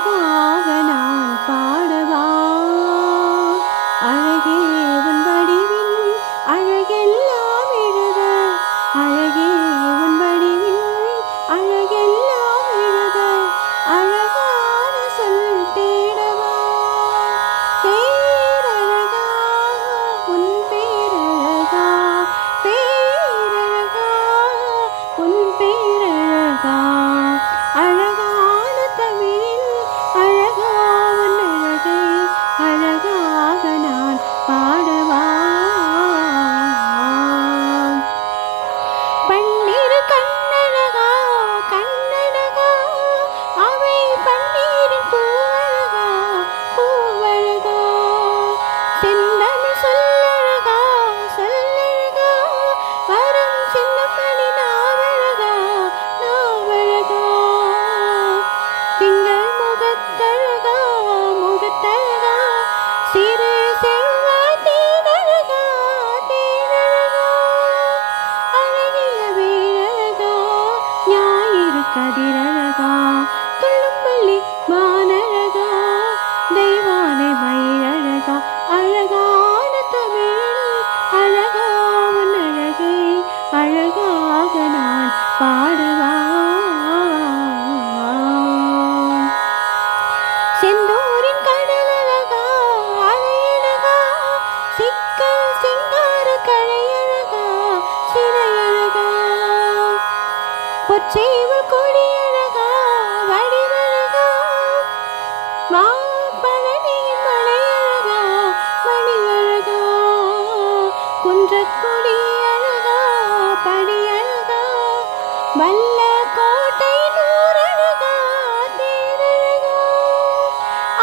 不。পা சிலையழகா பொச்சேவல் கொடியழகா வடிவழகா மாப்பழனியின் மலையழகா மணியழகா குன்றக்குடி அழகா படியழகா. வல்ல கோட்டை நூறழகா தேரழகா.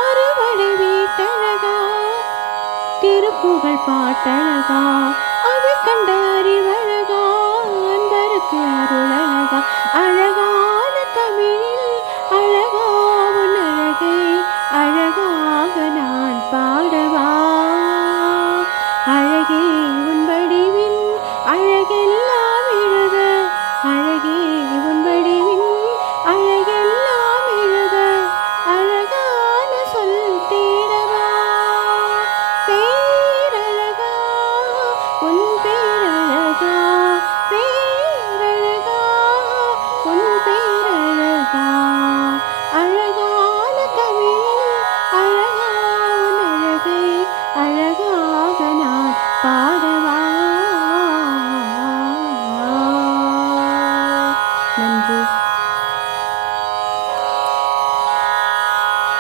அறுவடை வீட்டழகா. திருப்புகழ் பாட்டழகா. அவை கண்ட அறிவு அன்பருக்கு அருளழகா அழகா